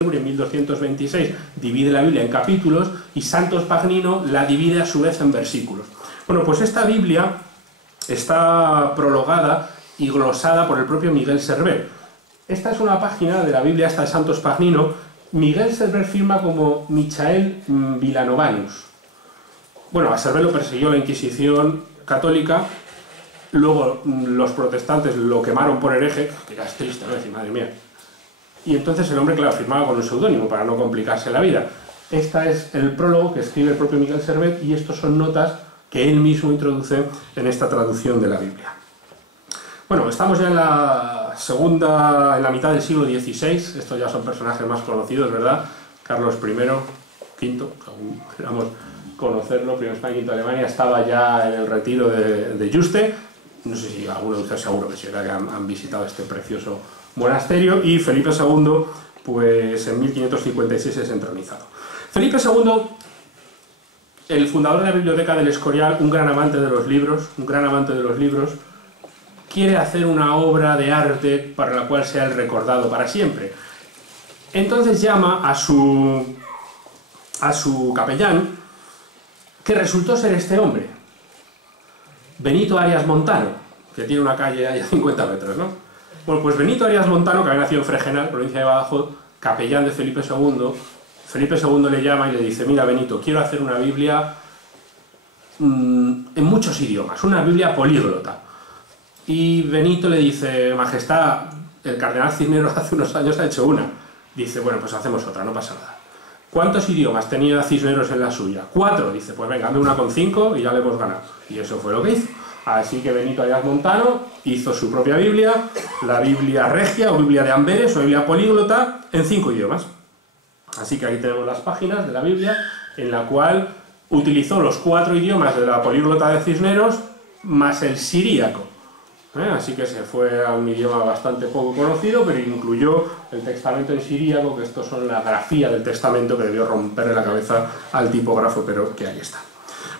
en 1226 divide la Biblia en capítulos y Santos Pagnino la divide a su vez en versículos. Bueno, pues esta Biblia está prologada y glosada por el propio Miguel Servet. Esta es una página de la Biblia, esta de Santos Pagnino. Miguel Servet firma como Michael Villanovanus. Bueno, a Servet lo persiguió la Inquisición católica, luego los protestantes lo quemaron por hereje, que ya es triste, ¿no? Decir, madre mía. Y entonces el hombre, claro, firmaba con un seudónimo para no complicarse la vida. Este es el prólogo que escribe el propio Miguel Servet y estos son notas que él mismo introduce en esta traducción de la Biblia. Bueno, estamos ya en la mitad del siglo XVI, estos ya son personajes más conocidos, ¿verdad? Carlos I, V, según queramos conocerlo, primero España, quinto Alemania, estaba ya en el retiro de Yuste. No sé si alguno de ustedes seguro que sí, que han visitado este precioso monasterio, y Felipe II, pues en 1556 es entronizado. Felipe II, el fundador de la Biblioteca del Escorial, un gran amante de los libros, quiere hacer una obra de arte para la cual sea el recordado para siempre. Entonces llama a su capellán, que resultó ser este hombre, Benito Arias Montano, que tiene una calle ahí a 50 metros, ¿no? Bueno, pues Benito Arias Montano, que había nacido en Fregenal, provincia de Badajoz, capellán de Felipe II, Felipe II le llama y le dice: mira, Benito, quiero hacer una Biblia en muchos idiomas, una Biblia políglota. Y Benito le dice: Majestad, el cardenal Cisneros hace unos años ha hecho una. Dice: bueno, pues hacemos otra, no pasa nada. ¿Cuántos idiomas tenía Cisneros en la suya? 4. Dice: pues venga, hazme una con 5 y ya le hemos ganado. Y eso fue lo que hizo. Así que Benito Arias Montano hizo su propia Biblia, la Biblia Regia, o Biblia de Amberes, o Biblia políglota, en 5 idiomas. Así que aquí tenemos las páginas de la Biblia, en la cual utilizó los 4 idiomas de la políglota de Cisneros, más el siríaco. Así que se fue a un idioma bastante poco conocido, pero incluyó el testamento en siríaco, que estos son la grafía del testamento, que debió romperle la cabeza al tipógrafo, pero que ahí está.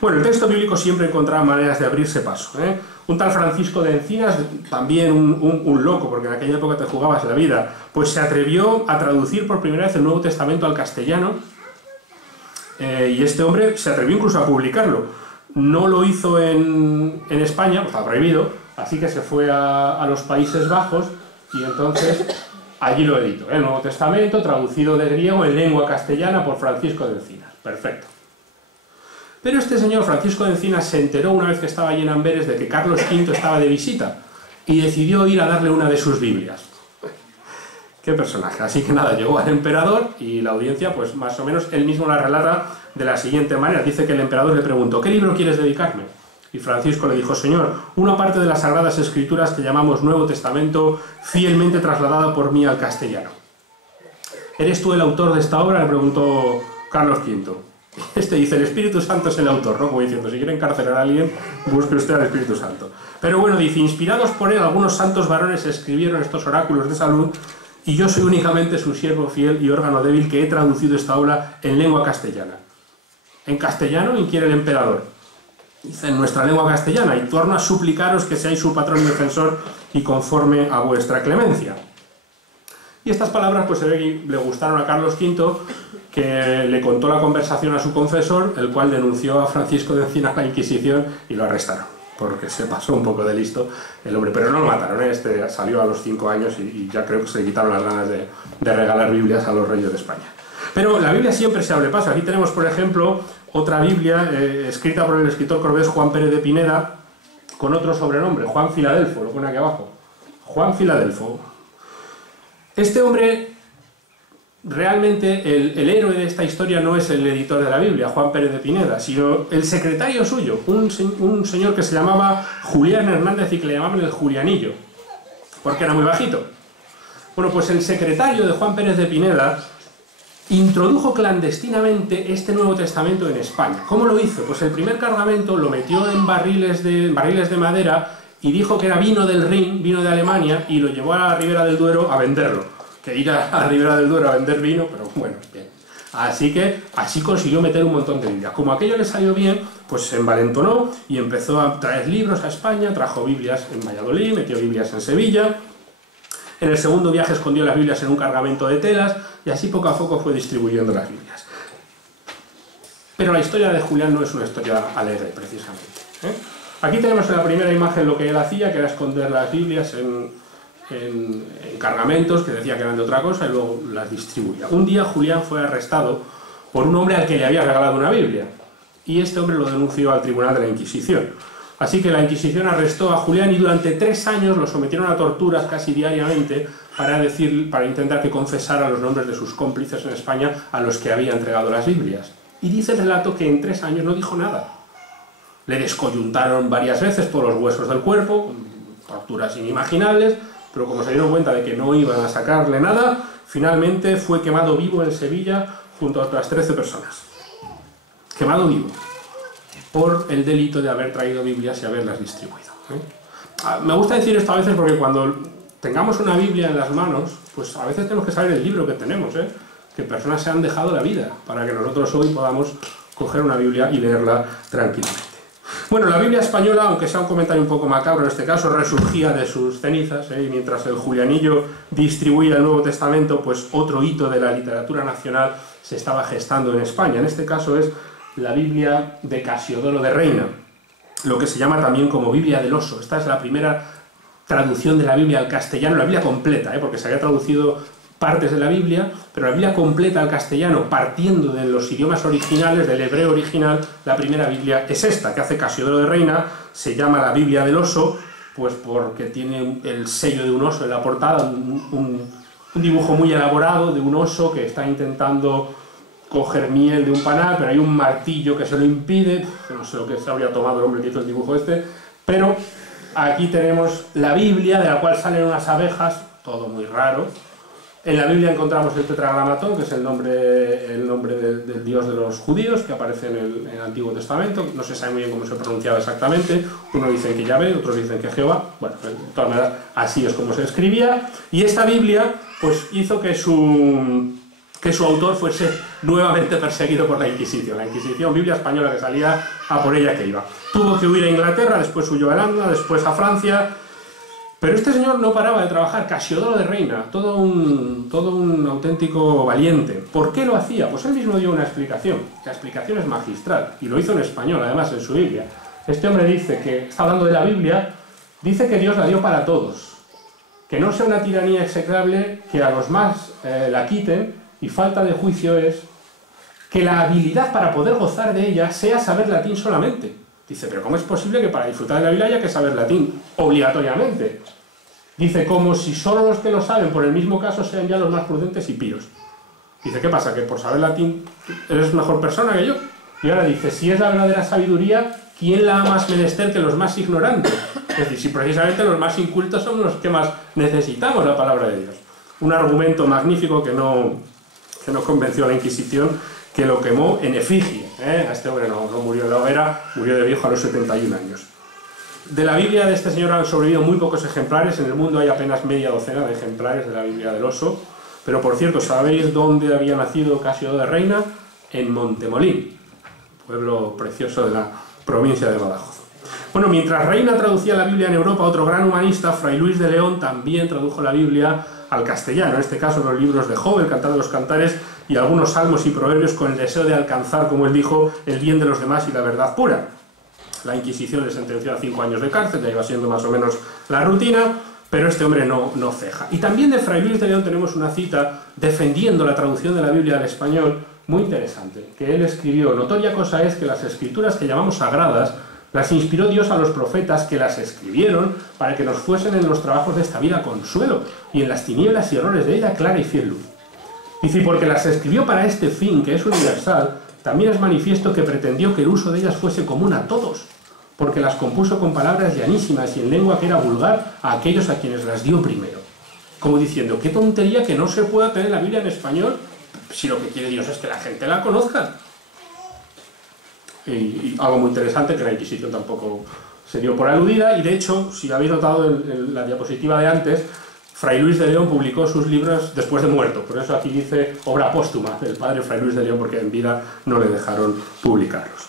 Bueno, el texto bíblico siempre encontraba maneras de abrirse paso. Un tal Francisco de Encinas, también un loco, porque en aquella época te jugabas la vida, pues se atrevió a traducir por primera vez el Nuevo Testamento al castellano, y este hombre se atrevió incluso a publicarlo. No lo hizo en España, pues estaba prohibido, así que se fue a los Países Bajos y entonces allí lo editó. El Nuevo Testamento, traducido de griego en lengua castellana por Francisco de Encinas. Perfecto. Pero este señor Francisco de Encinas se enteró una vez que estaba allí en Amberes de que Carlos V estaba de visita y decidió ir a darle una de sus Biblias. ¡Qué personaje! Así que nada, llegó al emperador y la audiencia, pues más o menos, él mismo la relata de la siguiente manera. Dice que el emperador le preguntó: ¿qué libro quieres dedicarme? Y Francisco le dijo: Señor, una parte de las Sagradas Escrituras que llamamos Nuevo Testamento, fielmente trasladada por mí al castellano. ¿Eres tú el autor de esta obra?, le preguntó Carlos V. Este dice: el Espíritu Santo es el autor, ¿no? Como diciendo, si quiere encarcelar a alguien, busque usted al Espíritu Santo. Pero bueno, dice: inspirados por él, algunos santos varones escribieron estos oráculos de salud, y yo soy únicamente su siervo fiel y órgano débil que he traducido esta obra en lengua castellana. ¿En castellano?, inquiere el emperador. Dice: en nuestra lengua castellana, y torno a suplicaros que seáis su patrón y defensor y conforme a vuestra clemencia. Y estas palabras pues se ve que le gustaron a Carlos V, que le contó la conversación a su confesor, el cual denunció a Francisco de Encinas a la Inquisición y lo arrestaron, porque se pasó un poco de listo el hombre, pero no lo mataron, este salió a los 5 años y ya creo que se le quitaron las ganas de regalar Biblias a los reyes de España. Pero la Biblia siempre se abre paso. Aquí tenemos, por ejemplo, otra Biblia escrita por el escritor cordobés Juan Pérez de Pineda, con otro sobrenombre, Juan Filadelfo, lo pone aquí abajo, Juan Filadelfo. Este hombre, realmente el héroe de esta historia no es el editor de la Biblia, Juan Pérez de Pineda, sino el secretario suyo, un señor que se llamaba Julián Hernández y que le llamaban el Julianillo, porque era muy bajito. Bueno, pues el secretario de Juan Pérez de Pineda introdujo clandestinamente este Nuevo Testamento en España. ¿Cómo lo hizo? Pues el primer cargamento lo metió en barriles de madera y dijo que era vino del Rin, vino de Alemania, y lo llevó a la Ribera del Duero a venderlo. Que ir a la Ribera del Duero a vender vino, pero bueno, bien. Así consiguió meter un montón de Biblias. Como aquello le salió bien, pues se envalentonó y empezó a traer libros a España, trajo Biblias en Valladolid, metió Biblias en Sevilla. En el segundo viaje escondió las Biblias en un cargamento de telas, y así poco a poco fue distribuyendo las Biblias. Pero la historia de Julián no es una historia alegre, precisamente, ¿eh? Aquí tenemos en la primera imagen lo que él hacía, que era esconder las Biblias en cargamentos, que decía que eran de otra cosa, y luego las distribuía. Un día Julián fue arrestado por un hombre al que le había regalado una Biblia, y este hombre lo denunció al tribunal de la Inquisición. Así que la Inquisición arrestó a Julián y durante 3 años lo sometieron a torturas casi diariamente para intentar que confesara los nombres de sus cómplices en España a los que había entregado las Biblias. Y dice el relato que en 3 años no dijo nada. Le descoyuntaron varias veces todos los huesos del cuerpo, torturas inimaginables, pero como se dieron cuenta de que no iban a sacarle nada, finalmente fue quemado vivo en Sevilla junto a otras 13 personas. Quemado vivo por el delito de haber traído Biblias y haberlas distribuido, ¿eh? Me gusta decir esto a veces porque cuando tengamos una Biblia en las manos, pues a veces tenemos que saber el libro que tenemos, ¿eh? Que personas se han dejado la vida para que nosotros hoy podamos coger una Biblia y leerla tranquilamente. Bueno, la Biblia española, aunque sea un comentario un poco macabro en este caso, resurgía de sus cenizas, y mientras el Julianillo distribuía el Nuevo Testamento, pues otro hito de la literatura nacional se estaba gestando en España. En este caso es la Biblia de Casiodoro de Reina, lo que se llama también como Biblia del Oso. Esta es la primera traducción de la Biblia al castellano, la Biblia completa, porque se había traducido partes de la Biblia, pero la Biblia completa al castellano, partiendo de los idiomas originales, del hebreo original. La primera Biblia es esta, que hace Casiodoro de Reina. Se llama la Biblia del Oso, pues porque tiene el sello de un oso en la portada, un dibujo muy elaborado de un oso que está intentando coger miel de un panal, pero hay un martillo que se lo impide. No sé lo que se habría tomado el hombre que hizo el dibujo este, pero aquí tenemos la Biblia, de la cual salen unas abejas, todo muy raro. En la Biblia encontramos el tetragramatón, que es el nombre del Dios de los judíos, que aparece en el Antiguo Testamento. No se sabe muy bien cómo se pronunciaba exactamente. Unos dicen que Yahvé, otros dicen que Jehová. Bueno, de todas maneras, así es como se escribía. Y esta Biblia pues hizo que su autor fuese nuevamente perseguido por la Inquisición. La Inquisición, Biblia española que salía, a por ella que iba. Tuvo que huir a Inglaterra, después huyó a Holanda, después a Francia. Pero este señor no paraba de trabajar, Casiodoro de Reina, todo un auténtico valiente. ¿Por qué lo hacía? Pues él mismo dio una explicación. La explicación es magistral, y lo hizo en español, además, en su Biblia. Este hombre dice que, está hablando de la Biblia, dice que Dios la dio para todos. Que no sea una tiranía execrable, que a los más la quiten, y falta de juicio es que la habilidad para poder gozar de ella sea saber latín solamente. Dice, pero ¿cómo es posible que para disfrutar de la Biblia haya que saber latín obligatoriamente? Dice, como si solo los que lo saben por el mismo caso sean ya los más prudentes y píos. Dice, ¿qué pasa? ¿Que por saber latín eres mejor persona que yo? Y ahora dice, si es la verdadera sabiduría, ¿quién la ha más menester que los más ignorantes? Es decir, si precisamente los más incultos son los que más necesitamos la palabra de Dios. Un argumento magnífico que no convenció a la Inquisición, que lo quemó en efigie. A este hombre no murió en la hoguera, murió de viejo a los 71 años. De la Biblia de este señor han sobrevivido muy pocos ejemplares. En el mundo hay apenas media docena de ejemplares de la Biblia del Oso. Pero por cierto, ¿sabéis dónde había nacido Casiodoro de Reina? En Montemolín, pueblo precioso de la provincia de Badajoz. Bueno, mientras Reina traducía la Biblia en Europa, otro gran humanista, Fray Luis de León, también tradujo la Biblia al castellano, en este caso los libros de Job, el Cantar de los Cantares y algunos salmos y proverbios, con el deseo de alcanzar, como él dijo, el bien de los demás y la verdad pura. La Inquisición le sentenció a 5 años de cárcel, ya iba siendo más o menos la rutina, pero este hombre no ceja. Y también de Fray Luis de León tenemos una cita defendiendo la traducción de la Biblia al español muy interesante, que él escribió: notoria cosa es que las escrituras que llamamos sagradas las inspiró Dios a los profetas, que las escribieron para que nos fuesen en los trabajos de esta vida consuelo, y en las tinieblas y errores de ella clara y fiel luz. Dice, y porque las escribió para este fin, que es universal, también es manifiesto que pretendió que el uso de ellas fuese común a todos, porque las compuso con palabras llanísimas y en lengua que era vulgar a aquellos a quienes las dio primero. Como diciendo, qué tontería que no se pueda tener la Biblia en español, si lo que quiere Dios es que la gente la conozca. Y algo muy interesante, que la Inquisición tampoco se dio por aludida, y de hecho, si habéis notado en la diapositiva de antes, Fray Luis de León publicó sus libros después de muerto, por eso aquí dice obra póstuma del padre Fray Luis de León, porque en vida no le dejaron publicarlos.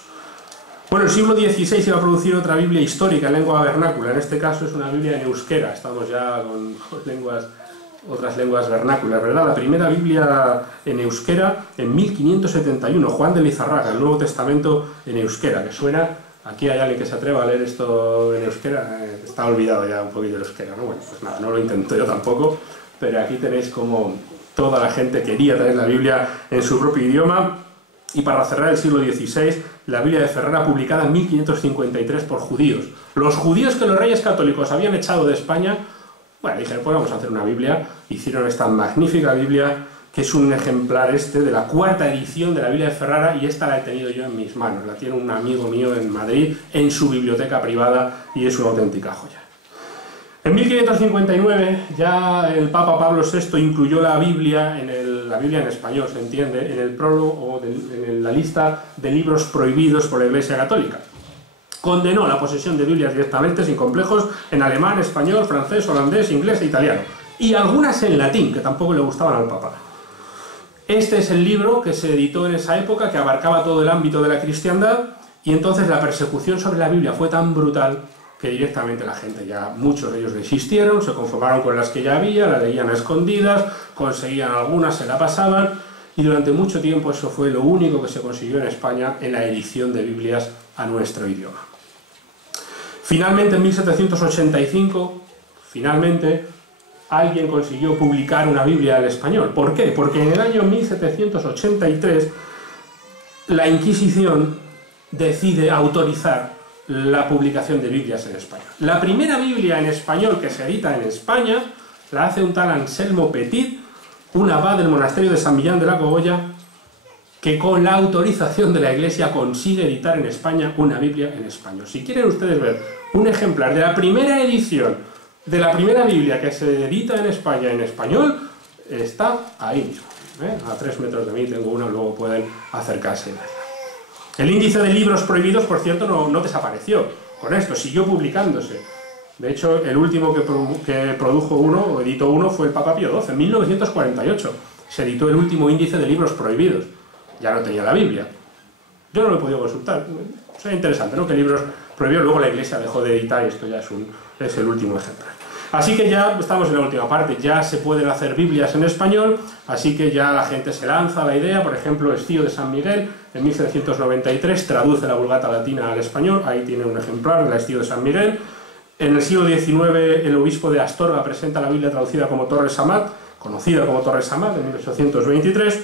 Bueno, el siglo XVI iba a producir otra Biblia histórica en lengua vernácula, en este caso es una Biblia en euskera, estamos ya con lenguas otras lenguas vernáculas, ¿verdad? La primera Biblia en euskera en 1571, Juan de Lizarraga, el Nuevo Testamento en euskera, que suena... Aquí hay alguien que se atreva a leer esto en euskera, está olvidado ya un poquillo el euskera, ¿no? Bueno, pues nada, no lo intento yo tampoco, pero aquí tenéis como toda la gente quería traer la Biblia en su propio idioma. Y para cerrar el siglo XVI, la Biblia de Ferrara, publicada en 1553 por judíos. Los judíos que los reyes católicos habían echado de España, bueno, dijeron, pues vamos a hacer una Biblia. Hicieron esta magnífica Biblia, que es un ejemplar de la cuarta edición de la Biblia de Ferrara, y esta la he tenido yo en mis manos. La tiene un amigo mío en Madrid, en su biblioteca privada, y es una auténtica joya. En 1559 ya el Papa Pablo VI incluyó la Biblia en español, se entiende, en el prólogo, en la lista de libros prohibidos por la Iglesia Católica. Condenó la posesión de Biblias directamente, sin complejos, en alemán, español, francés, holandés, inglés e italiano. Y algunas en latín, que tampoco le gustaban al Papa. Este es el libro que se editó en esa época, que abarcaba todo el ámbito de la cristiandad, y entonces la persecución sobre la Biblia fue tan brutal que directamente la gente, ya muchos de ellos desistieron, se conformaron con las que ya había, la leían a escondidas, conseguían algunas, se la pasaban, y durante mucho tiempo eso fue lo único que se consiguió en España en la edición de Biblias a nuestro idioma. Finalmente, en 1785, alguien consiguió publicar una Biblia al español. ¿Por qué? Porque en el año 1783 la Inquisición decide autorizar la publicación de Biblias en español. La primera Biblia en español que se edita en España la hace un tal Anselmo Petit, un abad del monasterio de San Millán de la Cogolla, que con la autorización de la Iglesia consigue editar en España una Biblia en español. Si quieren ustedes ver un ejemplar de la primera edición de la primera Biblia que se edita en España en español, está ahí mismo, a 3 metros de mí tengo una, luego pueden acercarse. El índice de libros prohibidos, por cierto, no desapareció con esto, siguió publicándose. De hecho, el último que produjo uno, o editó uno, fue el Papa Pío XII, en 1948. Se editó el último índice de libros prohibidos. Ya no tenía la Biblia. Yo no lo he podido consultar. Es interesante, ¿no? Que libros prohibidos, luego la Iglesia dejó de editar, y esto ya es el último ejemplar. Así que ya estamos en la última parte, ya se pueden hacer Biblias en español, así que ya la gente se lanza a la idea. Por ejemplo, Estío de San Miguel, en 1793, traduce la Vulgata latina al español, ahí tiene un ejemplar de la Estío de San Miguel. En el siglo XIX, el obispo de Astorga presenta la Biblia traducida como Torres Amat, conocida como Torres Amat, en 1823,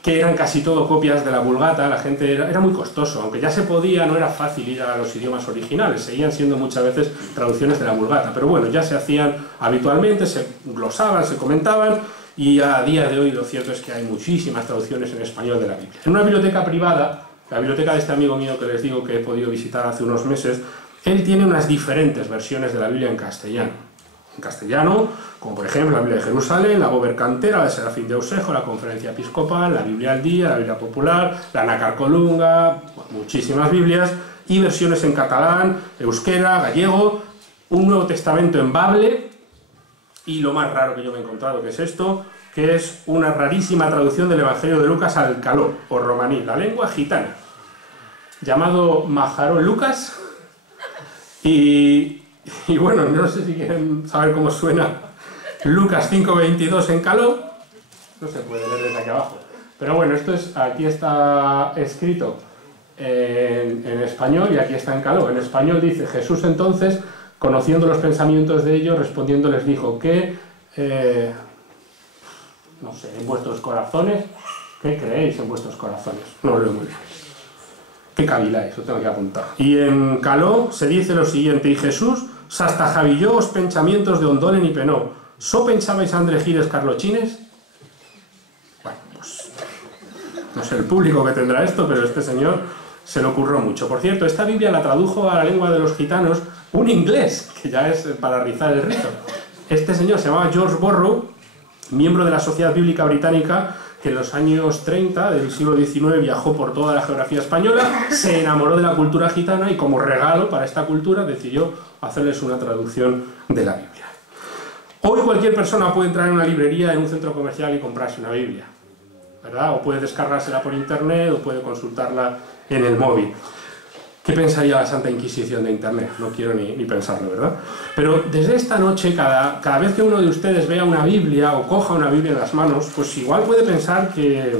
que eran casi todo copias de la Vulgata. La gente era muy costoso, aunque ya se podía, no era fácil ir a los idiomas originales, seguían siendo muchas veces traducciones de la Vulgata, pero bueno, ya se hacían habitualmente, se glosaban, se comentaban, y a día de hoy lo cierto es que hay muchísimas traducciones en español de la Biblia. En una biblioteca privada, la biblioteca de este amigo mío que les digo que he podido visitar hace unos meses, él tiene unas diferentes versiones de la Biblia en castellano. En castellano, como por ejemplo la Biblia de Jerusalén, la Bober Cantera, la de Serafín de Ausejo, la Conferencia Episcopal, la Biblia al Día, la Biblia Popular, la Nácar Colunga, muchísimas Biblias, y versiones en catalán, euskera, gallego, un Nuevo Testamento en bable, y lo más raro que yo me he encontrado, que es esto, que es una rarísima traducción del Evangelio de Lucas al caló, o romaní, la lengua gitana, llamado Majaró Lucas, y bueno, no sé si quieren saber cómo suena Lucas 5:22 en caló, no se puede leer desde aquí abajo, pero bueno, aquí está escrito en español y aquí está en caló. En español dice: Jesús entonces, conociendo los pensamientos de ellos, respondiendo les dijo que, no sé, en vuestros corazones, ¿qué creéis en vuestros corazones? No lo leo muy bien. ¿Qué caviláis? Lo tengo que apuntar. Y en caló se dice lo siguiente: y Jesús s'astajavilló os pensamientos de ondolen y penó. ¿So pensabais André Giles Carlochines? Bueno, pues no sé el público que tendrá esto, pero este señor se le ocurrió mucho. Por cierto, esta Biblia la tradujo a la lengua de los gitanos un inglés, que ya es para rizar el rizo. Este señor se llamaba George Borrow, miembro de la Sociedad Bíblica Británica, que en los años 30 del siglo XIX viajó por toda la geografía española, se enamoró de la cultura gitana y como regalo para esta cultura decidió hacerles una traducción de la Biblia. Hoy cualquier persona puede entrar en una librería, en un centro comercial y comprarse una Biblia, ¿verdad? O puede descargársela por internet o puede consultarla en el móvil. ¿Qué pensaría la Santa Inquisición de Internet? No quiero ni pensarlo, ¿verdad? Pero desde esta noche, cada vez que uno de ustedes vea una Biblia o coja una Biblia en las manos, pues igual puede pensar que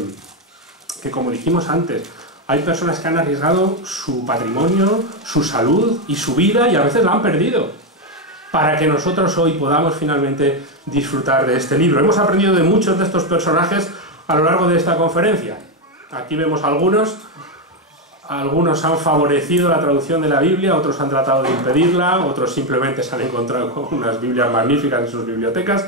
como dijimos antes, hay personas que han arriesgado su patrimonio, su salud y su vida y a veces la han perdido para que nosotros hoy podamos finalmente disfrutar de este libro. Hemos aprendido de muchos de estos personajes a lo largo de esta conferencia. Aquí vemos algunos han favorecido la traducción de la Biblia, otros han tratado de impedirla, otros simplemente se han encontrado con unas Biblias magníficas en sus bibliotecas,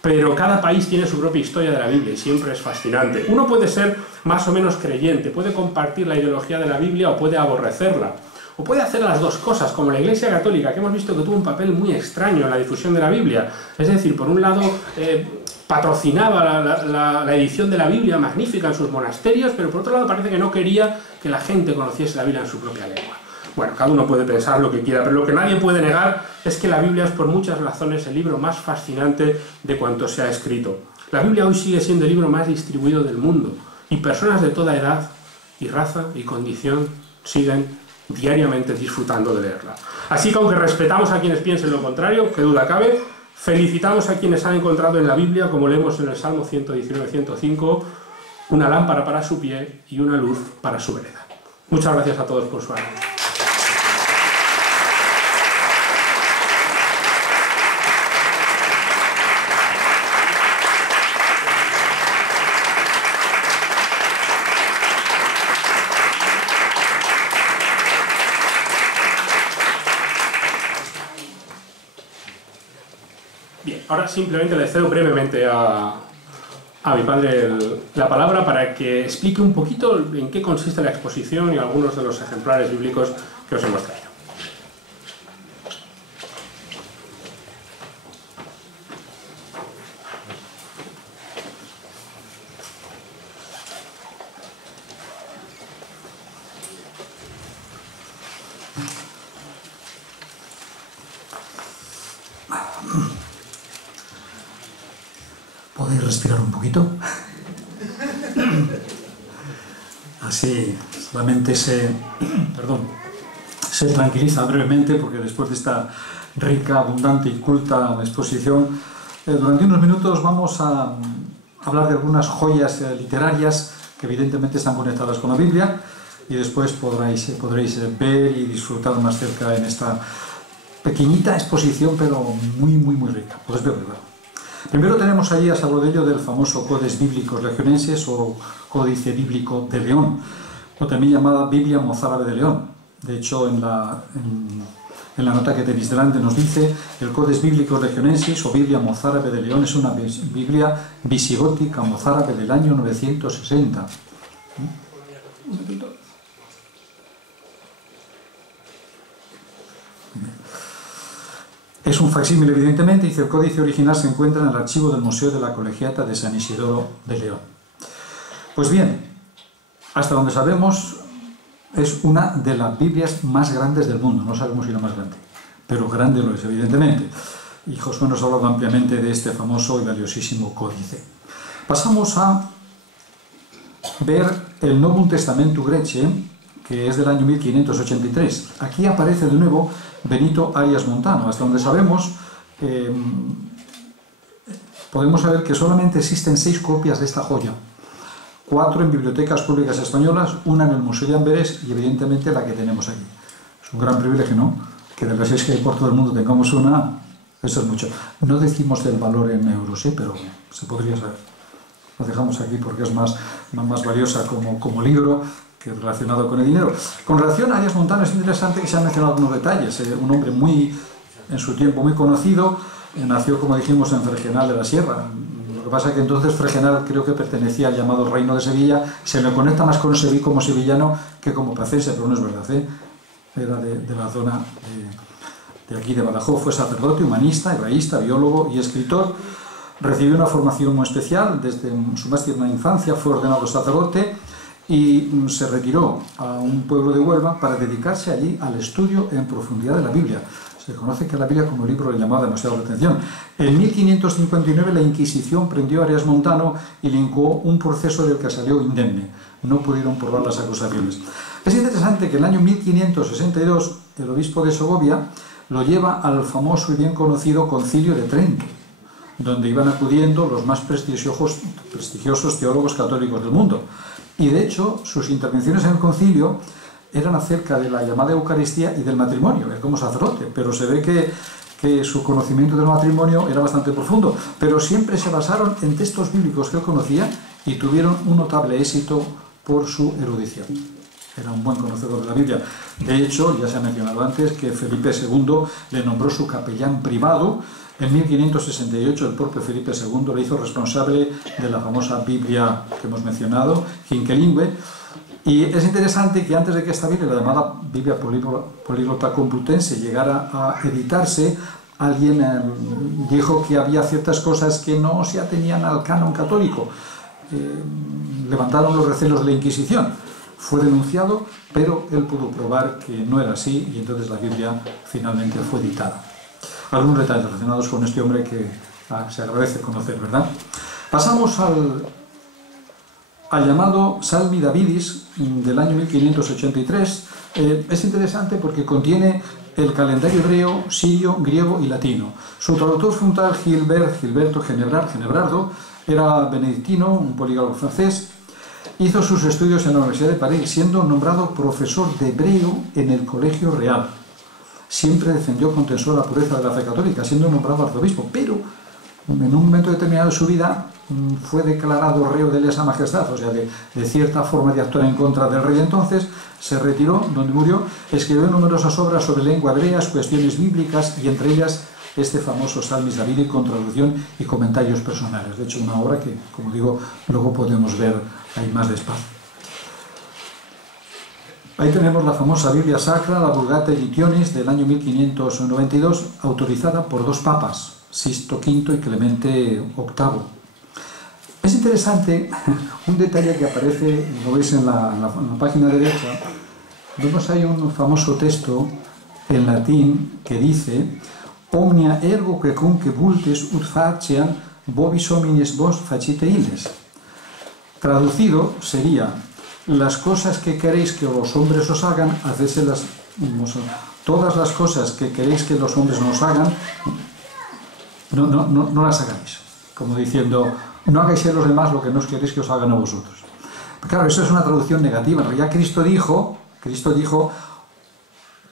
pero cada país tiene su propia historia de la Biblia y siempre es fascinante. Uno puede ser más o menos creyente, puede compartir la ideología de la Biblia o puede aborrecerla, o puede hacer las dos cosas, como la Iglesia Católica, que hemos visto que tuvo un papel muy extraño en la difusión de la Biblia. Es decir, por un lado, patrocinaba la edición de la Biblia magnífica en sus monasterios, pero por otro lado parece que no quería que la gente conociese la Biblia en su propia lengua. Bueno, cada uno puede pensar lo que quiera, pero lo que nadie puede negar es que la Biblia es por muchas razones el libro más fascinante de cuanto se ha escrito. La Biblia hoy sigue siendo el libro más distribuido del mundo, y personas de toda edad y raza y condición siguen diariamente disfrutando de leerla. Así que aunque respetamos a quienes piensen lo contrario, qué duda cabe, felicitamos a quienes han encontrado en la Biblia, como leemos en el Salmo 119-105, una lámpara para su pie y una luz para su vereda. Muchas gracias a todos por su atención. Bien, ahora simplemente le cedo brevemente a mi padre la palabra para que explique un poquito en qué consiste la exposición y algunos de los ejemplares bíblicos que os hemos traído. ¿Podéis respirar un poquito? Así solamente se tranquiliza brevemente, porque después de esta rica, abundante y culta exposición, durante unos minutos vamos a hablar de algunas joyas literarias que evidentemente están conectadas con la Biblia, y después podréis ver y disfrutar más cerca en esta pequeñita exposición, pero muy rica. Podéis verlo, claro. Primero tenemos ahí a salvo de ello del famoso Codex Bíblicos Legionenses o Códice Bíblico de León, o también llamada Biblia Mozárabe de León. De hecho, en la nota que tenéis delante nos dice: el Codex Bíblicos Legionensis o Biblia Mozárabe de León es una Biblia visigótica mozárabe del año 960. Es un facsímil, evidentemente, dice: el códice original se encuentra en el archivo del Museo de la Colegiata de San Isidoro de León. Pues bien, hasta donde sabemos, es una de las Biblias más grandes del mundo. No sabemos si la más grande, pero grande lo es, evidentemente. Y Josué nos ha hablado ampliamente de este famoso y valiosísimo códice. Pasamos a ver el Novum Testamentum Grece, que es del año 1583. Aquí aparece de nuevo Benito Arias Montano. Hasta donde sabemos, podemos saber que solamente existen 6 copias de esta joya. 4 en bibliotecas públicas españolas, una en el Museo de Amberes y evidentemente la que tenemos aquí. Es un gran privilegio, ¿no? Que de las 6 que hay por todo el mundo tengamos una. Eso es mucho. No decimos el valor en euros, pero se podría saber. Lo dejamos aquí porque es más valiosa como libro que relacionado con el dinero. Con relación a Arias Montano, es interesante que se han mencionado algunos detalles. Un hombre en su tiempo muy conocido, nació, como dijimos, en Fregenal de la Sierra. Lo que pasa es que entonces Fregenal creo que pertenecía al llamado Reino de Sevilla. Se le conecta más con Sevilla como sevillano que como placense, pero no es verdad, ¿eh? Era de la zona de aquí de Badajoz. Fue sacerdote, humanista, hebraísta, biólogo y escritor. Recibió una formación muy especial. Desde su más tierna infancia fue ordenado sacerdote y se retiró a un pueblo de Huelva para dedicarse allí al estudio en profundidad de la Biblia. Se conoce que la Biblia como libro le llamaba demasiado la atención. En 1559 la Inquisición prendió a Arias Montano y le incoó un proceso del que salió indemne. No pudieron probar las acusaciones. Es interesante que en el año 1562 el obispo de Segovia lo lleva al famoso y bien conocido Concilio de Trento, donde iban acudiendo los más prestigiosos teólogos católicos del mundo. Y de hecho, sus intervenciones en el concilio eran acerca de la llamada Eucaristía y del matrimonio. Él como sacerdote, pero se ve que su conocimiento del matrimonio era bastante profundo, pero siempre se basaron en textos bíblicos que él conocía y tuvieron un notable éxito por su erudición. Era un buen conocedor de la Biblia. De hecho, ya se ha mencionado antes que Felipe II le nombró su capellán privado. En 1568 el propio Felipe II le hizo responsable de la famosa Biblia que hemos mencionado, Quinquelingue. Y es interesante que antes de que esta Biblia, la llamada Biblia Políglota Complutense, llegara a editarse, alguien dijo que había ciertas cosas que no se atenían al canon católico. Levantaron los recelos de la Inquisición. Fue denunciado, pero él pudo probar que no era así y entonces la Biblia finalmente fue editada. Algunos detalles relacionados con este hombre que se agradece conocer, ¿verdad? Pasamos al llamado Salmi Davidis del año 1583. Es interesante porque contiene el calendario hebreo, sirio, griego y latino. Su traductor fue un tal Gilberto Genebrardo, era benedictino, un políglota francés. Hizo sus estudios en la Universidad de París, siendo nombrado profesor de hebreo en el Colegio Real. Siempre defendió con tesón la pureza de la fe católica, siendo nombrado arzobispo, pero en un momento determinado de su vida fue declarado reo de lesa majestad, o sea, de cierta forma de actuar en contra del rey. Entonces se retiró, donde murió, escribió numerosas obras sobre lengua hebrea, cuestiones bíblicas y entre ellas este famoso Salmis Davidi con traducción y comentarios personales. De hecho, una obra que, como digo, luego podemos ver ahí más despacio. Ahí tenemos la famosa Biblia Sacra, la Vulgata Editionis del año 1592, autorizada por dos papas, Sixto V y Clemente VIII. Es interesante un detalle que aparece, lo veis en la página derecha. Vemos ahí un famoso texto en latín que dice: Omnia ergo quecunque vultes ut faciam vobis homines vos facite illes. Traducido sería: las cosas que queréis que los hombres os hagan, hacéselas vosotros. Todas las cosas que queréis que los hombres nos hagan, no las hagáis. Como diciendo, no hagáis a los demás lo que no os queréis que os hagan a vosotros. Claro, eso es una traducción negativa. Ya Cristo dijo,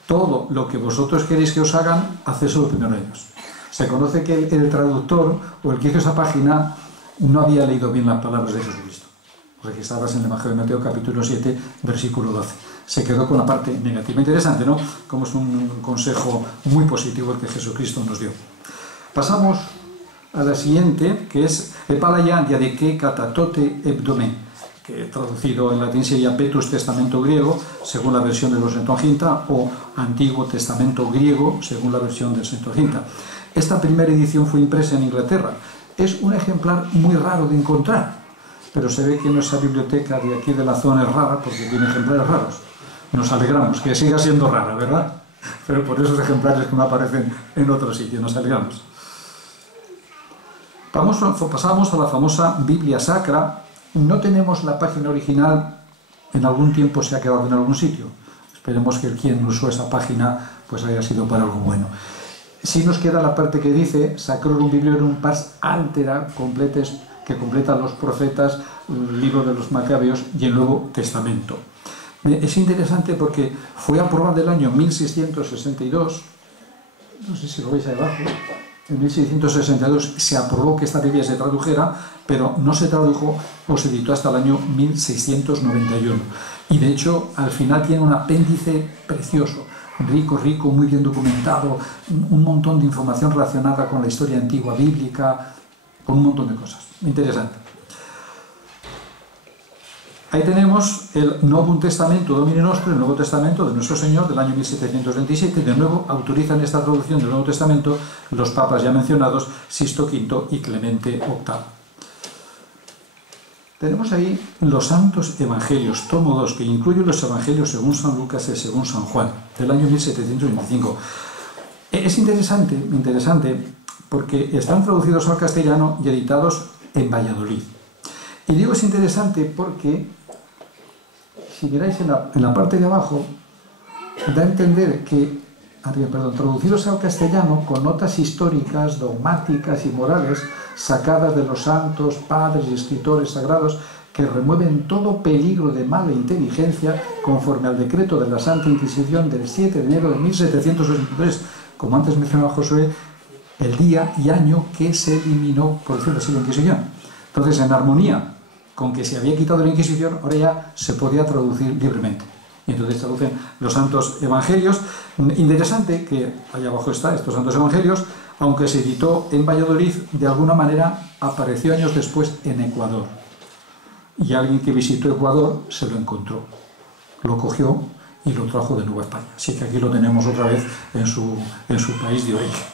todo lo que vosotros queréis que os hagan, hacédselo primero a ellos. Se conoce que el traductor o el que hizo esa página no había leído bien las palabras de Jesucristo, registradas en el Evangelio de Mateo capítulo 7, versículo 12. Se quedó con la parte negativa. Interesante, ¿no? Como es un consejo muy positivo el que Jesucristo nos dio. Pasamos a la siguiente, que es Epalaya diadeke katatote hebdome, que traducido en latín sería Vetus Testamento griego, según la versión de los Septuaginta, o Antiguo Testamento griego, según la versión del Septuaginta. Esta primera edición fue impresa en Inglaterra. Es un ejemplar muy raro de encontrar, pero se ve que nuestra biblioteca de aquí de la zona es rara porque tiene ejemplares raros. Nos alegramos, que siga siendo rara, ¿verdad? Pero por esos ejemplares que no aparecen en otro sitio, nos alegramos. Pasamos a la famosa Biblia Sacra. No tenemos la página original, en algún tiempo se ha quedado en algún sitio. Esperemos que quien usó esa página pues haya sido para algo bueno. Sí nos queda la parte que dice Sacrorum Bibliorum Pars Altera completes, que completa los profetas, el libro de los Macabeos y el Nuevo Testamento. Es interesante porque fue aprobada el año 1662, no sé si lo veis ahí abajo. En 1662 se aprobó que esta Biblia se tradujera, pero no se tradujo o se editó hasta el año 1691. Y de hecho, al final tiene un apéndice precioso, rico, muy bien documentado, un montón de información relacionada con la historia antigua bíblica, con un montón de cosas. Interesante. Ahí tenemos el Novum Testamento Domini Nostro, el Nuevo Testamento de Nuestro Señor del año 1727. De nuevo autorizan esta traducción del Nuevo Testamento los papas ya mencionados, Sixto V y Clemente VIII. Tenemos ahí los Santos Evangelios, tomo 2, que incluye los Evangelios según San Lucas y según San Juan, del año 1725. Es interesante porque están traducidos al castellano y editados en Valladolid. Y digo es interesante porque si miráis en la parte de abajo, da a entender que, traducidos al castellano con notas históricas, dogmáticas y morales sacadas de los santos, padres y escritores sagrados que remueven todo peligro de mala inteligencia conforme al decreto de la Santa Inquisición del 7 de enero de 1783, como antes mencionaba Josué, el día y año que se eliminó, por decirlo así, la Inquisición. Entonces, en armonía con que se había quitado la Inquisición, ahora ya se podía traducir libremente. Y entonces traducen los santos evangelios. Interesante que allá abajo está estos santos evangelios, aunque se editó en Valladolid, de alguna manera apareció años después en Ecuador. Y alguien que visitó Ecuador se lo encontró, lo cogió y lo trajo de nuevo a España. Así que aquí lo tenemos otra vez en su país de origen.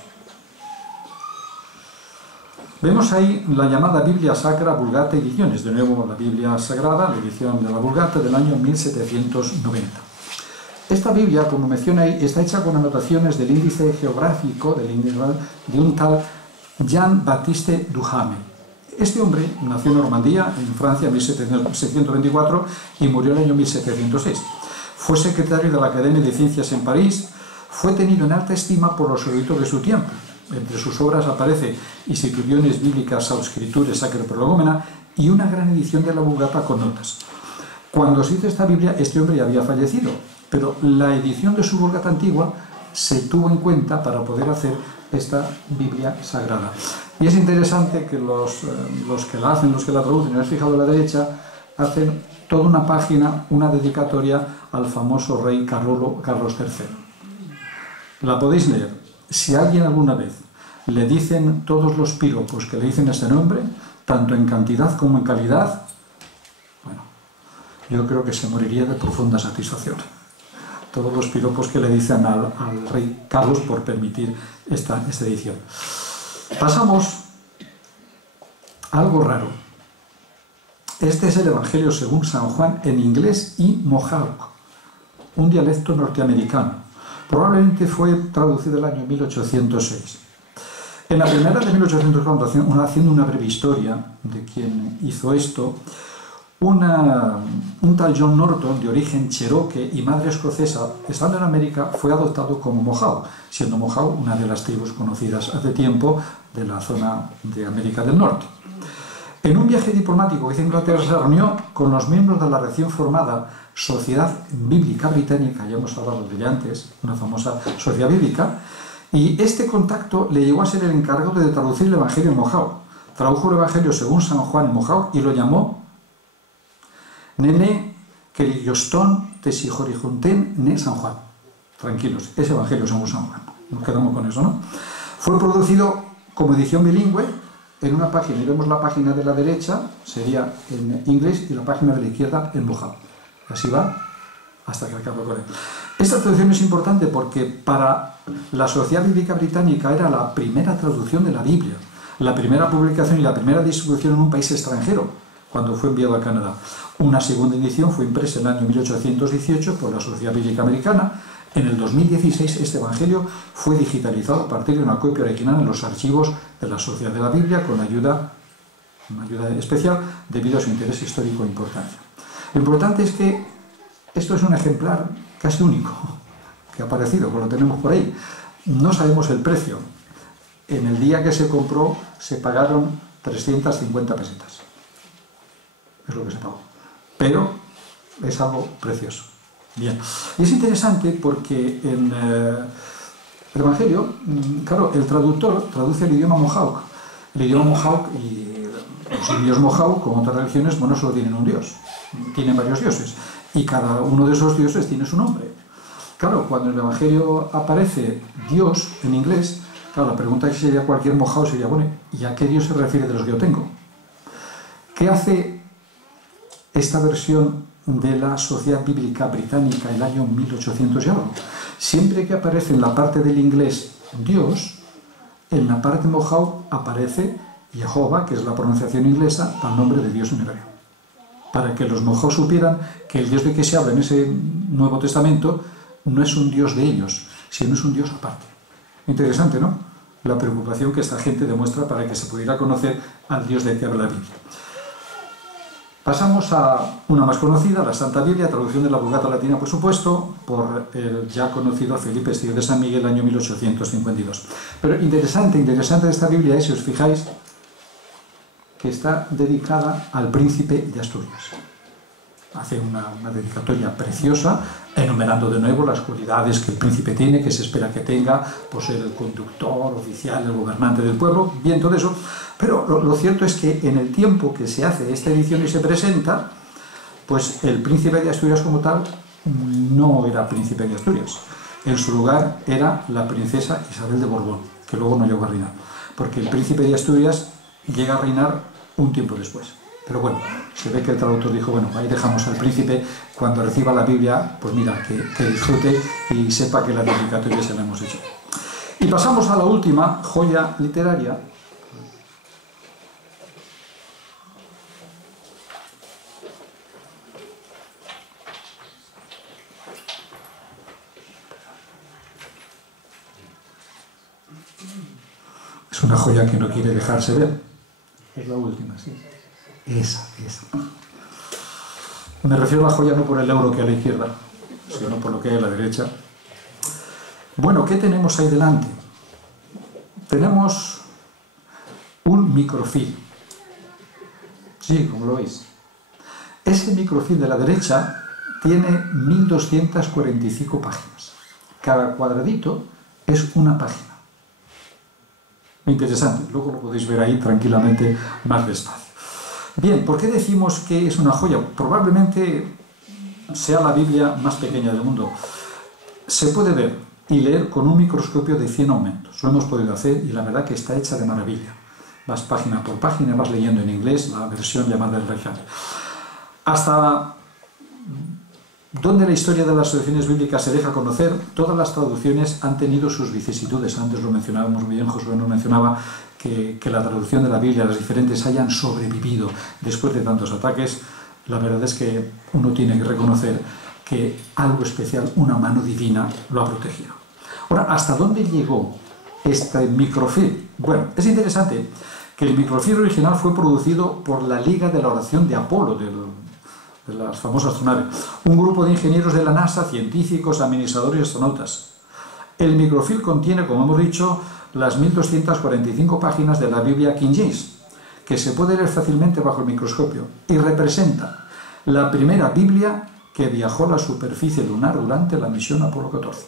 Vemos ahí la llamada Biblia Sacra Vulgata Ediciones, de nuevo la Biblia Sagrada, la edición de la Vulgata del año 1790. Esta Biblia, como menciona ahí, está hecha con anotaciones del índice geográfico de un tal Jean-Baptiste Duhamel. Este hombre nació en Normandía, en Francia, en 1724 y murió en el año 1706. Fue secretario de la Academia de Ciencias en París, fue tenido en alta estima por los eruditos de su tiempo. Entre sus obras aparece Instituciones Bíblicas a Scriptures Sacre Prolegomena y una gran edición de la Vulgata con notas. Cuando se hizo esta Biblia, este hombre ya había fallecido, pero la edición de su Vulgata antigua se tuvo en cuenta para poder hacer esta Biblia Sagrada. Y es interesante que los que la hacen, los que la traducen, ¿no has fijado a la derecha? Hacen toda una página, una dedicatoria al famoso rey Carlos III. La podéis leer. Si a alguien alguna vez le dicen todos los piropos que le dicen a este nombre, tanto en cantidad como en calidad, bueno, yo creo que se moriría de profunda satisfacción. Todos los piropos que le dicen al rey Carlos por permitir esta edición. Pasamos a algo raro. Este es el Evangelio según San Juan en inglés y mohawk, un dialecto norteamericano. Probablemente fue traducido el año 1806. En la primera de 1804, haciendo una breve historia de quien hizo esto, un tal John Norton, de origen cherokee y madre escocesa, estando en América, fue adoptado como mohawk, siendo mohawk una de las tribus conocidas hace tiempo de la zona de América del Norte. En un viaje diplomático que hizo Inglaterra, se reunió con los miembros de la recién formada Sociedad Bíblica Británica, ya hemos hablado de ella antes, una famosa sociedad bíblica, y este contacto le llegó a ser el encargado de traducir el Evangelio en mohawk. Tradujo el Evangelio según San Juan en mohawk y lo llamó Nene Kerilloston Tesijorijunten Ne San Juan. Tranquilos, ese Evangelio según San Juan. Nos quedamos con eso, ¿no? Fue producido como edición bilingüe en una página, y vemos la página de la derecha, sería en inglés, y la página de la izquierda en mohawk. Así va hasta que acaba con él. Esta traducción es importante porque para la Sociedad Bíblica Británica era la primera traducción de la Biblia, la primera publicación y la primera distribución en un país extranjero, cuando fue enviado a Canadá. Una segunda edición fue impresa en el año 1818 por la Sociedad Bíblica Americana. En el 2016 este Evangelio fue digitalizado a partir de una copia original en los archivos de la Sociedad de la Biblia con una ayuda especial debido a su interés histórico e importancia. Lo importante es que esto es un ejemplar casi único que ha aparecido, pues lo tenemos por ahí. No sabemos el precio. En el día que se compró se pagaron 350 pesetas. Es lo que se pagó. Pero es algo precioso. Bien. Y es interesante porque en el Evangelio, claro, el traductor traduce el idioma mohawk. El idioma mohawk y los indios mohawk, como otras religiones, bueno, solo tienen un dios. Tienen varios dioses. Y cada uno de esos dioses tiene su nombre. Claro, cuando en el Evangelio aparece Dios en inglés, claro, la pregunta que sería cualquier mohawk sería, bueno, ¿y a qué Dios se refiere de los que yo tengo? ¿Qué hace esta versión de la Sociedad Bíblica Británica el año 1800 y algo? Siempre que aparece en la parte del inglés Dios, en la parte mohawk aparece Jehová, que es la pronunciación inglesa, al nombre de Dios en hebreo. Para que los mohawk supieran que el Dios de que se habla en ese Nuevo Testamento no es un Dios de ellos, sino es un Dios aparte. Interesante, ¿no? La preocupación que esta gente demuestra para que se pudiera conocer al Dios de que habla la Biblia. Pasamos a una más conocida, la Santa Biblia, traducción de la Vulgata Latina, por supuesto, por el ya conocido Felipe Estío de San Miguel, año 1852. Pero interesante de esta Biblia es, si os fijáis, que está dedicada al príncipe de Asturias. Hace una dedicatoria preciosa, enumerando de nuevo las cualidades que el príncipe tiene, que se espera que tenga, por ser el conductor, oficial, el gobernante del pueblo, bien todo eso. Pero lo cierto es que en el tiempo que se hace esta edición y se presenta, pues el príncipe de Asturias como tal no era príncipe de Asturias. En su lugar era la princesa Isabel de Borbón, que luego no llegó a reinar, porque el príncipe de Asturias llega a reinar un tiempo después. Pero bueno, se ve que el traductor dijo, bueno, ahí dejamos al príncipe, cuando reciba la Biblia, pues mira, que disfrute y sepa que la dedicatoria se la hemos hecho. Y pasamos a la última joya literaria. Es una joya que no quiere dejarse ver. Es la última, sí. Esa. Me refiero a la joya no por el euro que hay a la izquierda, sino por lo que hay a la derecha. Bueno, ¿qué tenemos ahí delante? Tenemos un microfilm. Sí, como lo veis. Ese microfilm de la derecha tiene 1245 páginas. Cada cuadradito es una página. Interesante, luego lo podéis ver ahí tranquilamente más despacio. Bien, ¿por qué decimos que es una joya? Probablemente sea la Biblia más pequeña del mundo. Se puede ver y leer con un microscopio de 100 aumentos. Lo hemos podido hacer y la verdad que está hecha de maravilla. Vas página por página, vas leyendo en inglés la versión llamada el Reichsal. Hasta donde la historia de las traducciones bíblicas se deja conocer, todas las traducciones han tenido sus vicisitudes. Antes lo mencionábamos muy bien, Josué nos mencionaba que la traducción de la Biblia, las diferentes, hayan sobrevivido después de tantos ataques. La verdad es que uno tiene que reconocer que algo especial, una mano divina, lo ha protegido. Ahora, ¿hasta dónde llegó este microfilm? Bueno, es interesante que el microfilm original fue producido por la Liga de la Oración de Apolo, de las famosas astronaves, un grupo de ingenieros de la NASA, científicos, administradores y astronautas. El microfilm contiene, como hemos dicho, las 1245 páginas de la Biblia King James, que se puede leer fácilmente bajo el microscopio, y representa la primera Biblia que viajó a la superficie lunar durante la misión Apolo 14.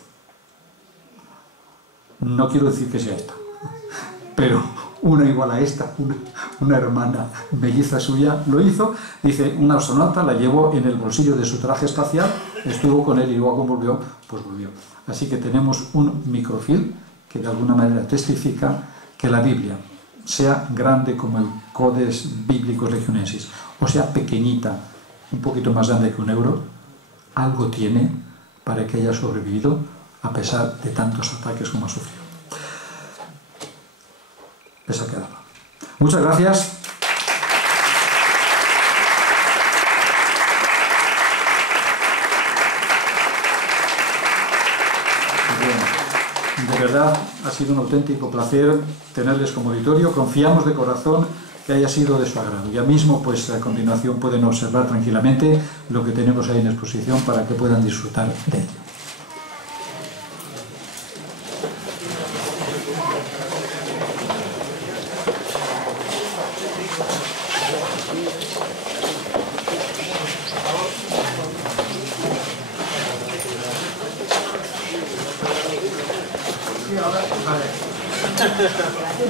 No quiero decir que sea esta, pero una igual a esta, una hermana melliza suya lo hizo. Dice, una astronauta la llevó en el bolsillo de su traje espacial, estuvo con él y luego volvió, pues volvió. Así que tenemos un microfilm que de alguna manera testifica que la Biblia, sea grande como el Codex Biblicus Legionensis, o sea pequeñita, un poquito más grande que un euro, algo tiene para que haya sobrevivido a pesar de tantos ataques como ha sufrido. Esa quedaba. Muchas gracias. Bien, de verdad ha sido un auténtico placer tenerles como auditorio. Confiamos de corazón que haya sido de su agrado. Ya mismo, pues a continuación pueden observar tranquilamente lo que tenemos ahí en exposición para que puedan disfrutar de ello.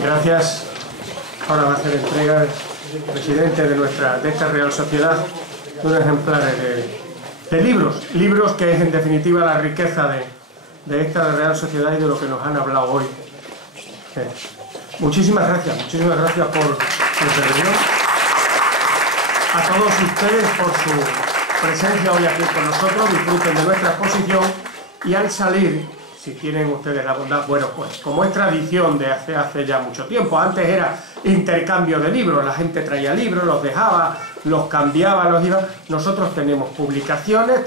Gracias. Ahora va a hacer entrega el presidente de esta Real Sociedad de unos ejemplares de libros que es en definitiva la riqueza de esta Real Sociedad y de lo que nos han hablado hoy. Muchísimas gracias por su intervención. A todos ustedes por su presencia hoy aquí con nosotros. Disfruten de nuestra exposición y al salir, si tienen ustedes la bondad, bueno, pues como es tradición de hace ya mucho tiempo, antes era intercambio de libros, la gente traía libros, los dejaba, los cambiaba, los iba. Nosotros tenemos publicaciones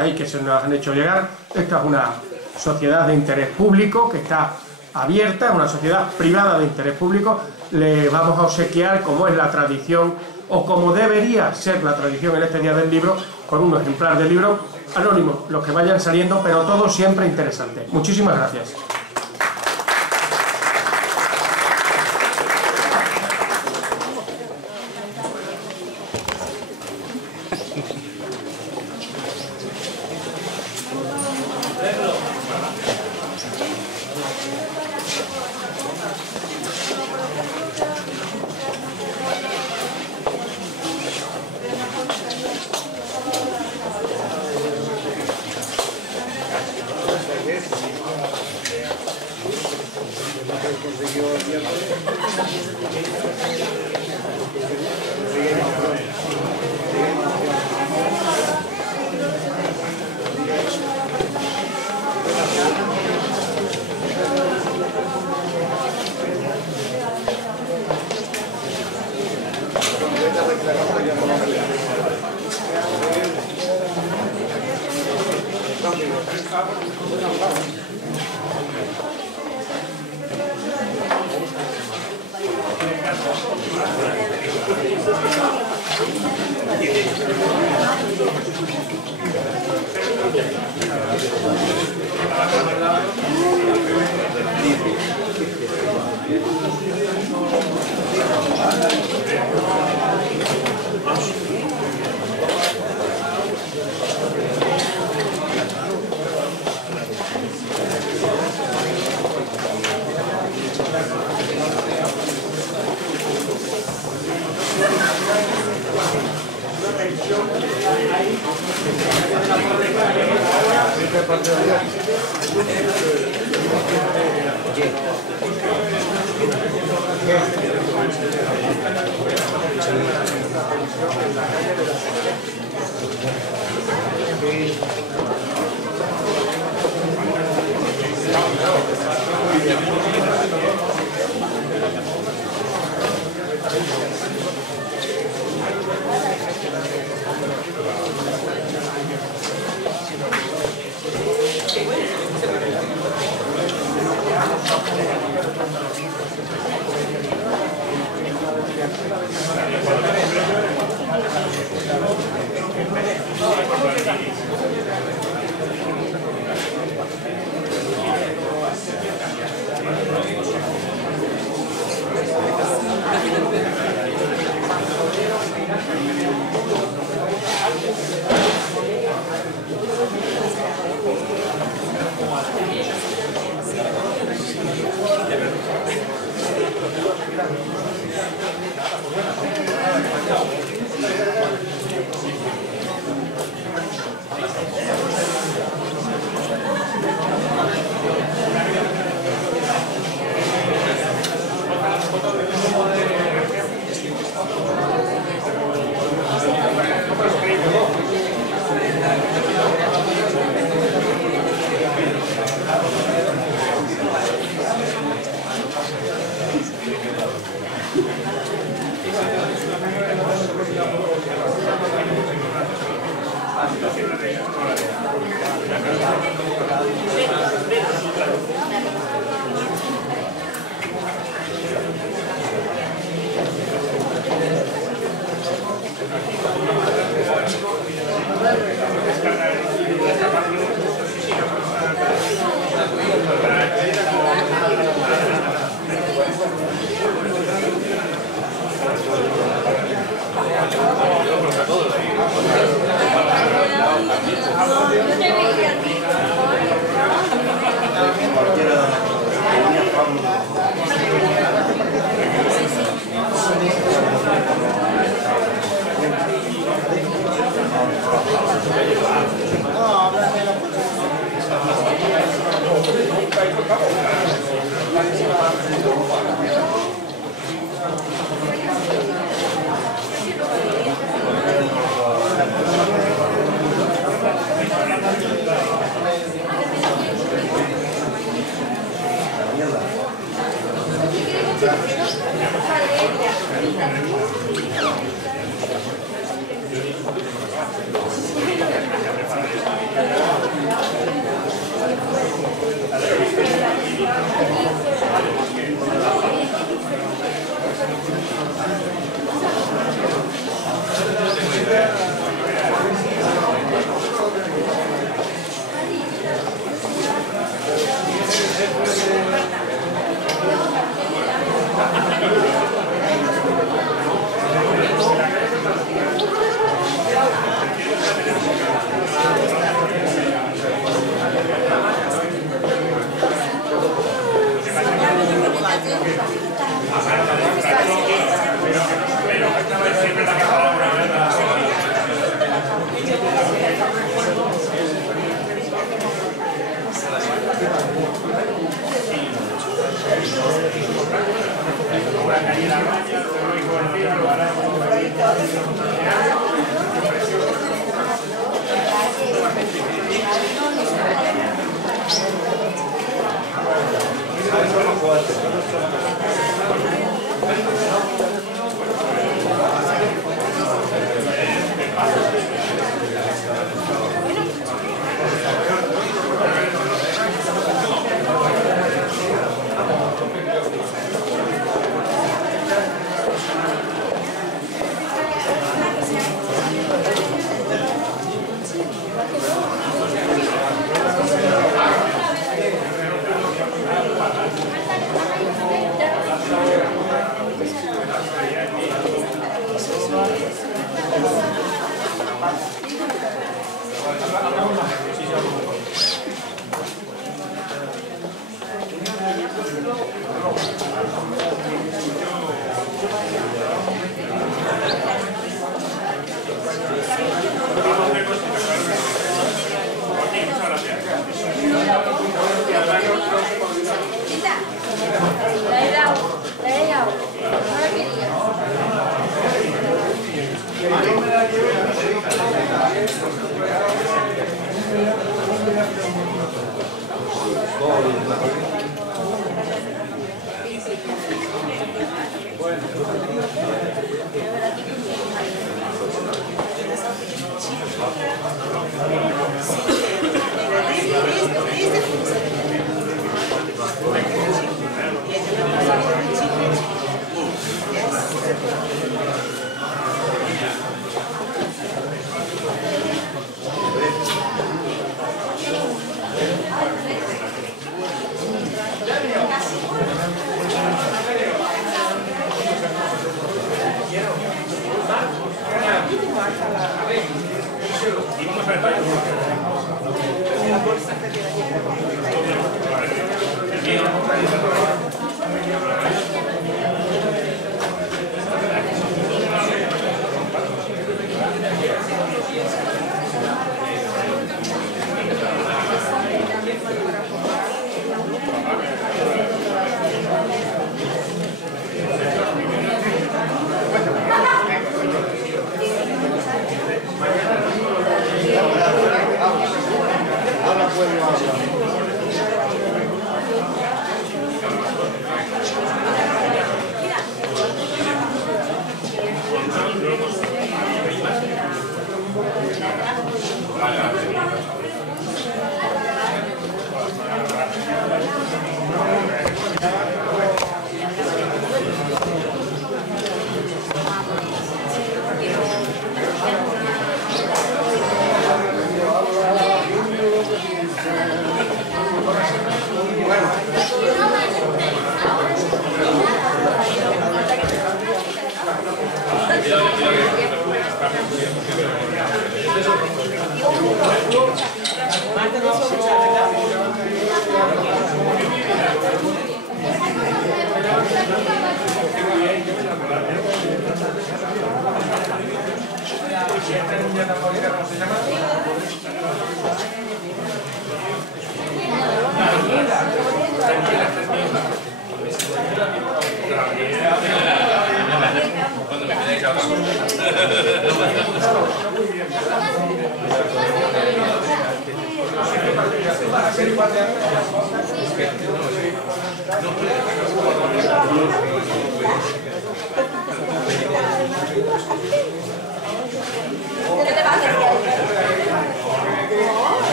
ahí que se nos han hecho llegar. Esta es una sociedad de interés público que está abierta, una sociedad privada de interés público. Le vamos a obsequiar, como es la tradición, o como debería ser la tradición en este Día del Libro, con un ejemplar de libro anónimo, los que vayan saliendo, pero todo siempre interesante. Muchísimas gracias.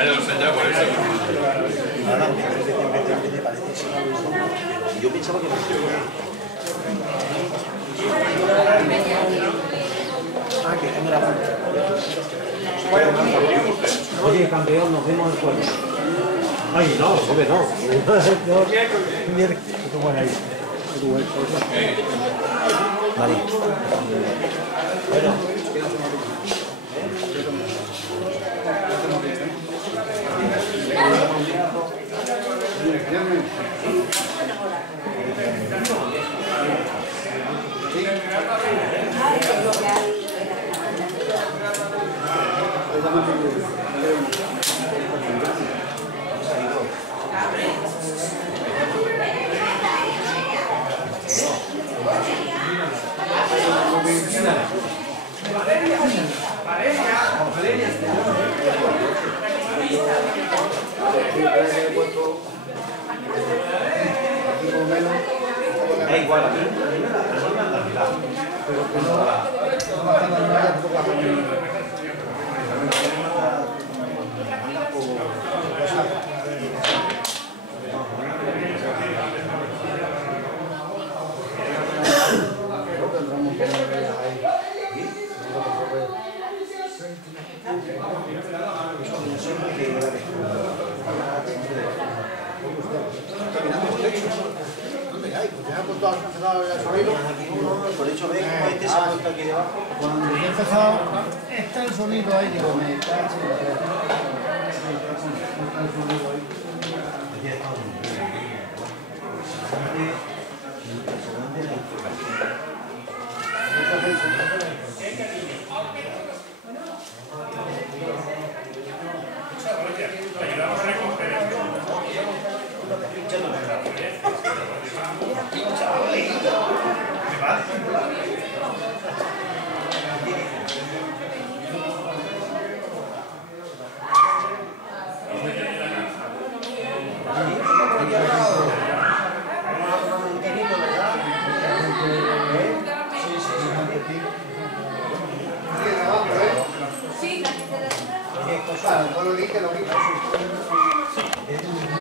Ya lo sé, ya por eso. Yo pensaba que no. Ah, que tengo la punta. Oye, campeón, nos vemos el jueves. Ay, no, joder, no. ¿Cómo es ahí? Vale. Bueno. Es igual a mí. Pero que no por hecho ve cómo este se ha puesto aquí debajo. Cuando yo he empezado, está el sonido ahí, digo, me cacho. Está el sonido ahí. Sí, Oye, cosa, no lo dije, lo mismo.